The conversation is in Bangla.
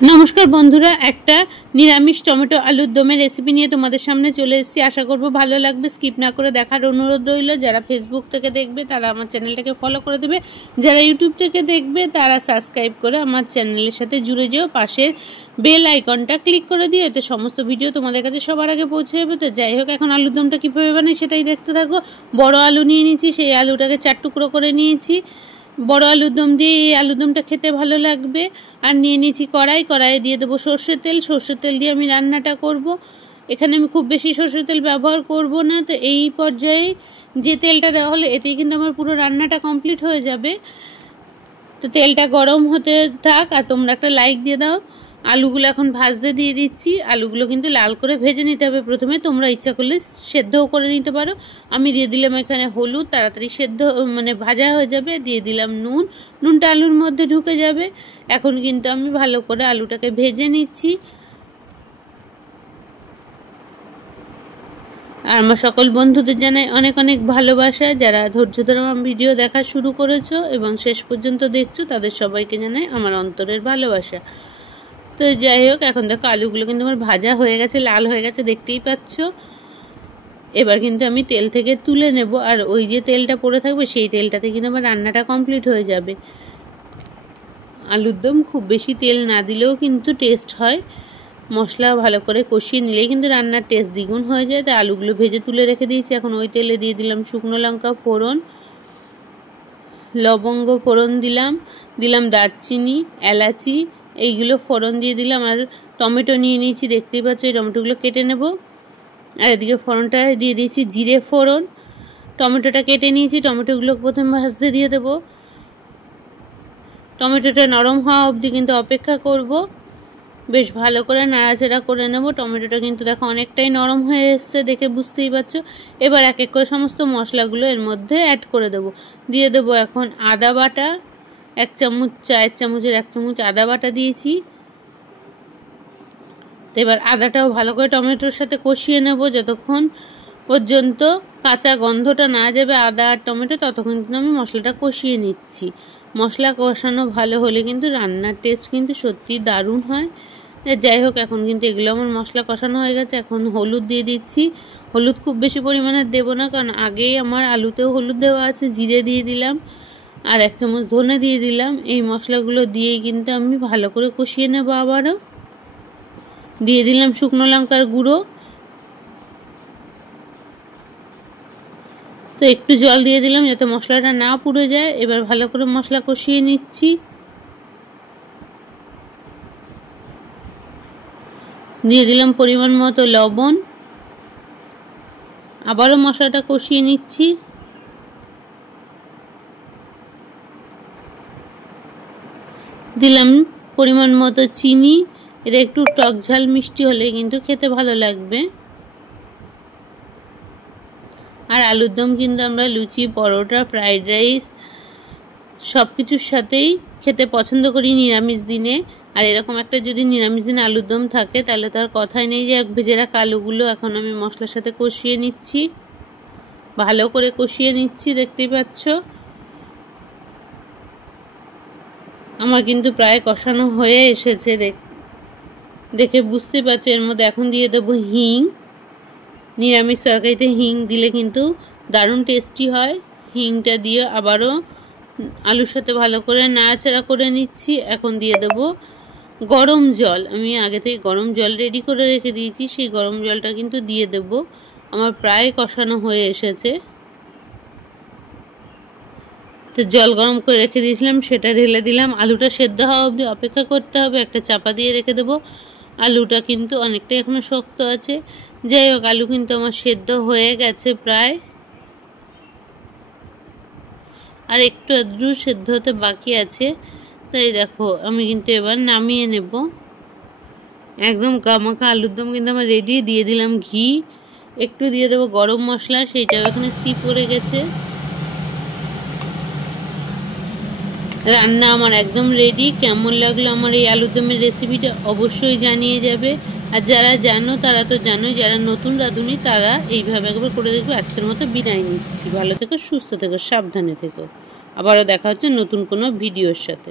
नमस्कार बंधुरा एक निरामिष टमेटो आलुर दमेर रेसिपि निये तोमादेर सामने चले एसेछि। आशा करब भालो लागबे। स्किप ना करे देखार अनुरोध रइल। जारा फेसबुक थेके देखबे तारा आमार चैनेलटाके फलो करे देबे, जारा यूट्यूब थेके देखबे तारा सबस्क्राइब करे आमार चैनेलेर साथे जुड़े जेओ। पाशेर बेल आइकनटा क्लिक करे दिओ, एते समस्त भिडियो तोमादेर काछे सबार आगे पौঁছে যাবে। तो যাই হোক এখন आलुर दमटा কিভাবে বানাই সেটাই দেখতে থাকো। বড় আলু নিয়ে নিয়েছি, সেই আলুটাকে 4 টুকরো করে নিয়েছি। बड़ आलुर दम दिए ये आलुर दमटा खेते भालो लागबे। और निये निয়েছি कड़ाई, कड़ाइये दिए देबो सर्षेर तेल दिए आमि रान्नाटा करब। एखाने आमि खूब बेशी सर्षेर तेल व्यवहार करब ना। तो এই পর্যায়ে যে তেলটা দেওয়া হলো এতেই কিন্তু আমার পুরো রান্নাটা কমপ্লিট হয়ে যাবে। তো তেলটা গরম হতে থাক আর তোমরা একটা লাইক দিয়ে দাও। आलूगुलो এখন ভাজতে দিয়ে দিচ্ছি। আলুগুলো কিন্তু লাল করে ভেজে নিতে হবে প্রথমে। তোমরা ইচ্ছা করলে সেদ্ধও করে নিতে পারো। আমি দিয়ে দিলাম এখানে হলুদ, তাড়াতাড়ি সেদ্ধ মানে ভাজা হয়ে যাবে। দিয়ে দিলাম নুন, নুনটা আলুর মধ্যে ঢুকে যাবে। এখন কিন্তু আমি ভালো করে আলুটাকে ভেজে নিচ্ছি। আর আমার সকল বন্ধুদের জানাই অনেক অনেক ভালোবাসা। যারা ধৈর্য ধরে আমার ভিডিও দেখা শুরু করেছো এবং শেষ পর্যন্ত দেখছো তাদের সবাইকে জানাই আমার অন্তরের ভালোবাসা। তো যাই হোক এখন দেখো আলুগুলো কিন্তু আমার ভাজা হয়ে গেছে, লাল হয়ে গেছে, দেখতেই পাচ্ছ। এবার কিন্তু আমি তেল থেকে তুলে নেব। আর ওই যে তেলটা পড়ে থাকবে সেই তেলটাতে কিন্তু আমার রান্নাটা কমপ্লিট হয়ে যাবে। আলুর দম খুব বেশি তেল না দিলেও কিন্তু টেস্ট হয়। মশলা ভালো করে কষিয়ে নিলেই কিন্তু রান্নার টেস্ট দ্বিগুণ হয়ে যায়। তাই আলুগুলো ভেজে তুলে রেখে দিয়েছি। এখন ওই তেলে দিয়ে দিলাম শুকনো লঙ্কা ফোড়ন, লবঙ্গ ফোড়ন দিলাম, দিলাম দারচিনি, এলাচি, এইগুলো ফোড়ন দিয়ে দিলাম। আর টমেটো নিয়ে নিয়েছি, দেখতেই পাচ্ছ। এই টমেটোগুলো কেটে নেব। আর এদিকে ফোড়নটা দিয়ে দিয়েছি জিরে ফোড়ন। টমেটোটা কেটে নিয়েছি, টমেটোগুলো প্রথমে ভাজতে দিয়ে দেবো। টমেটোটা নরম হওয়া অবধি কিন্তু অপেক্ষা করব। বেশ ভালো করে নাড়াচাড়া করে নেব। টমেটোটা কিন্তু দেখো অনেকটাই নরম হয়ে এসছে, দেখে বুঝতেই পারছো। এবার এক এক করে সমস্ত মশলাগুলো এর মধ্যে অ্যাড করে দেব। দিয়ে দেবো এখন আদা বাটা, 1 চামচ, চায়ের চামচের 1 চামচ আদা বাটা দিয়েছি। তো এবার আদাটাও ভালো করে টমেটোর সাথে কষিয়ে নেব যতক্ষণ পর্যন্ত কাঁচা গন্ধটা না যাবে আদা আর টমেটো, ততক্ষণ কিন্তু আমি মশলাটা কষিয়ে নিচ্ছি। মশলা কষানো ভালো হলে কিন্তু রান্নার টেস্ট কিন্তু সত্যি দারুণ হয়। যাই হোক এখন কিন্তু এগুলো আমার মশলা কষানো হয়ে গেছে। এখন হলুদ দিয়ে দিচ্ছি। হলুদ খুব বেশি পরিমাণে দেবো না, কারণ আগেই আমার আলুতেও হলুদ দেওয়া আছে। জিরে দিয়ে দিলাম আর 1 চামচ ধনে দিয়ে দিলাম। এই মশলাগুলো দিয়েই কিন্তু আমি ভালো করে কষিয়ে নেব। আবারও দিয়ে দিলাম শুকনো লঙ্কার গুঁড়ো। তো একটু জল দিয়ে দিলাম যাতে মশলাটা না পুড়ে যায়। এবার ভালো করে মশলা কষিয়ে নিচ্ছি। দিয়ে দিলাম পরিমাণ মতো লবণ। আবারও মশলাটা কষিয়ে নিচ্ছি। দিলাম পরিমাণ মতো চিনি। এটা একটু টক ঝাল মিষ্টি হলে কিন্তু খেতে ভালো লাগবে। আর আলুর দম কিন্তু আমরা লুচি, পরোটা, ফ্রাইড রাইস সব কিছুর সাথেই খেতে পছন্দ করি নিরামিষ দিনে। আর এরকম একটা যদি নিরামিষ দিনে আলুর দম থাকে তাহলে তার কথাই নেই। যে ভেজে রাখা আলুগুলো এখন আমি মশলার সাথে কষিয়ে নিচ্ছি, ভালো করে কষিয়ে নিচ্ছি। দেখতেই পাচ্ছ আমার কিন্তু প্রায় কষানো হয়ে এসেছে, দেখে বুঝতে পারছো। এর মধ্যে এখন দিয়ে দেবো হিং। নিরামিষ তরকারিতে হিং দিলে কিন্তু দারুণ টেস্টি হয়। হিংটা দিয়ে আবারও আলুর সাথে ভালো করে নাড়াচাড়া করে নিচ্ছি। এখন দিয়ে দেবো গরম জল। আমি আগে থেকে গরম জল রেডি করে রেখে দিয়েছি, সেই গরম জলটা কিন্তু দিয়ে দেব। আমার প্রায় কষানো হয়ে এসেছে। তো জল গরম করে রেখে দিয়েছিলাম সেটা ঢেলে দিলাম। আলুটা সেদ্ধ হওয়া অবধি অপেক্ষা করতে হবে। একটা চাপা দিয়ে রেখে দেবো। আলুটা কিন্তু অনেকটাই এখনো শক্ত আছে। যাই হোক আলু কিন্তু আমার সেদ্ধ হয়ে গেছে প্রায়, আর একটু আধটু সেদ্ধ হতে বাকি আছে। তাই দেখো আমি কিন্তু এবার নামিয়ে নেব। একদম গামাখা আলুর দম কিন্তু আমার রেডি। দিয়ে দিলাম ঘি, একটু দিয়ে দেবো গরম মশলা, সেইটাও এখানে স্কিপ করে গেছে। রান্না আমার একদম রেডি। কেমন লাগলো আমার এই আলুর দমের রেসিপিটা অবশ্যই জানিয়ে যাবে। আর যারা জানো তারা তো জানোই, যারা নতুন রাঁধুনি তারা এইভাবে একবার করে দেখবে। আজকের মতো বিদায় নিচ্ছি। ভালো থেকো, সুস্থ থেকো, সাবধানে থেকো। আবারও দেখা হচ্ছে নতুন কোনো ভিডিওর সাথে।